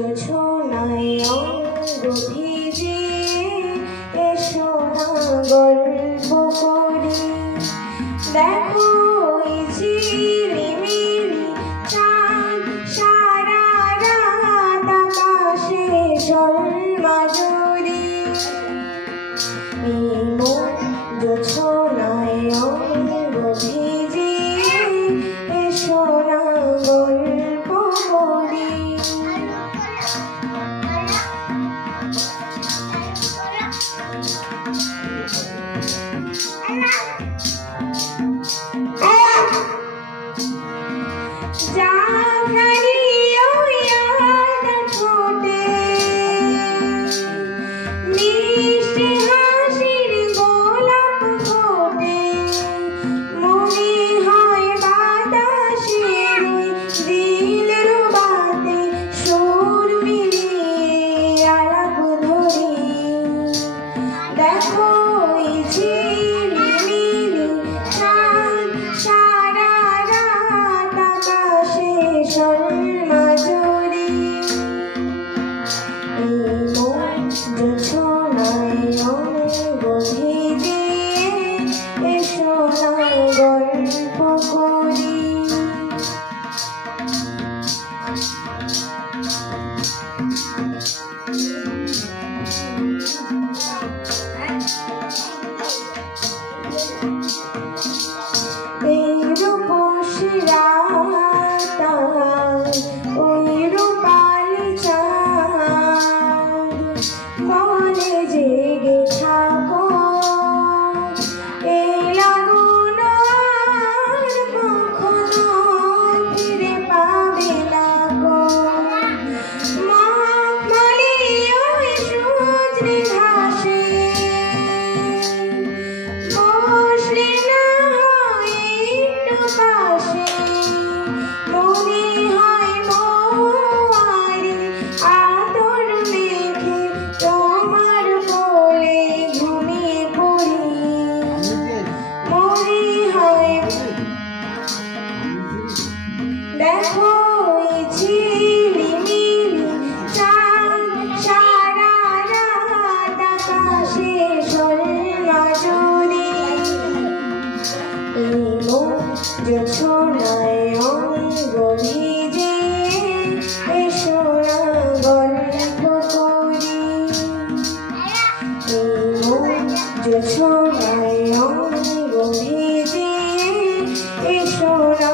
জোছনায় অঙ্গ ভিজিয়ে এসো না গল্প করি। দেখো ওই ঝিলিমিলি চাঁদ সারা রাত আকাশে ঝলমাঝরি। এই মন জোছনায় অঙ্গ ভিজিয়ে এসো না গল্প করি। জোছনায় অঙ্গ ভিজিয়ে এসো না গল্প করি। এই রূপসী রাত ওই রূপালি চাঁদ মনে জেগে থাকো। এই লাগুন আর কখনো ফিরে পাবে না গো। মখমলি ওই সূর্যে ঘাসে বসলে না হয় একটু পাশে। মনে হয় মোয়ারি আদর মেখে তোমার কোলে ঘুমিয়ে পড়ি। মনে হয় দেখো ওই ঝিলিমিলি চাঁদ সারা রাত আকাশে ঝলমাঝরি। এই মন জোছনায় অঙ্গ ভিজিয়ে এসো না গল্প করি। এই মন জোছনায় অঙ্গ ভিজিয়ে এসো না